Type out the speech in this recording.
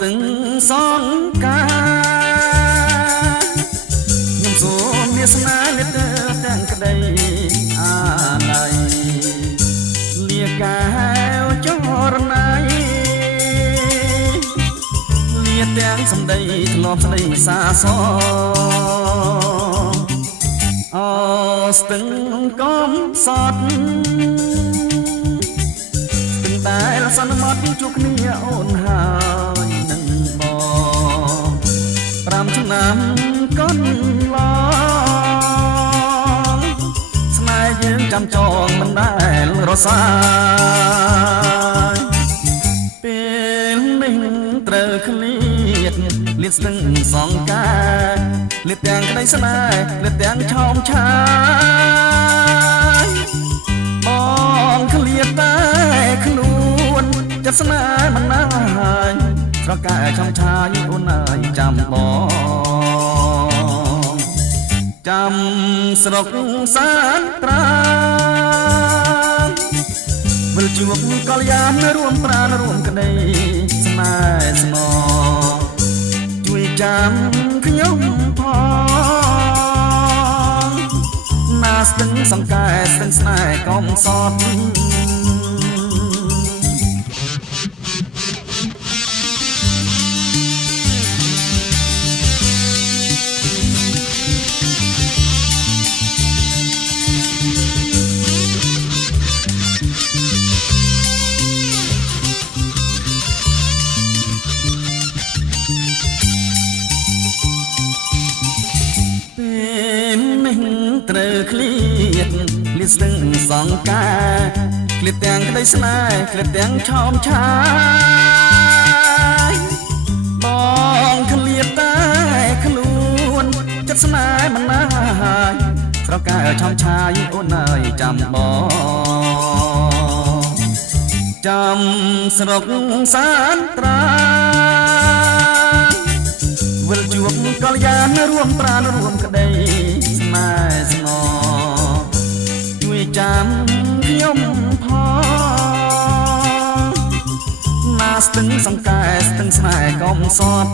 từng son ca nhưng dù biết na biết đang cái đây này lia cao cho này lia đang sầm đây lọp đây xa xôi từng con sọt từng tay là săn mất chúc nia ôn hài nâng bò pram chung năm con lo snai dương chăm tròn mìnhได้รสายเป็นmìnhត្រូវឃ្លៀតលៀតស្ទឹងសងកាលៀតទាំងក្តីស្នេហ៍លៀតទាំងឆោមឆាយបងឃ្លៀតតែខ្លួនចិត្តស្នេហ៍មិនណាយស្រកែឆោមឆាយអូនអើយចាំបងចាំស្រុកសានត្រាវិលជួបកល្យានរួមប្រាណរួមក្តីស្នេហ៍ស្មោជួយចាំខ្ញុំផងណាស្ទឹងសង្កែស្ទឹងស្នេហ៍កុំសត់ត្រូវឃ្លៀតលៀតស្ទឹងសងកាឃ្លៀតទាំងក្តីស្នេហ៍ឃ្លៀតទាំងឆោមឆាយបងឃ្លៀតតែខ្លួនចិត្តស្នេហ៍មិនណាយស្រកែឆោមឆាយអូនអើយចាំបងចាំស្រុកសានត្រាវិលជួបកល្យានរួមប្រាណរួមក្តីស្នេហ៍ស្ងោជួយចាំខ្ញុំផងណាស្ទឹងសង្កែស្ទឹងស្នេហ៍កុំសត់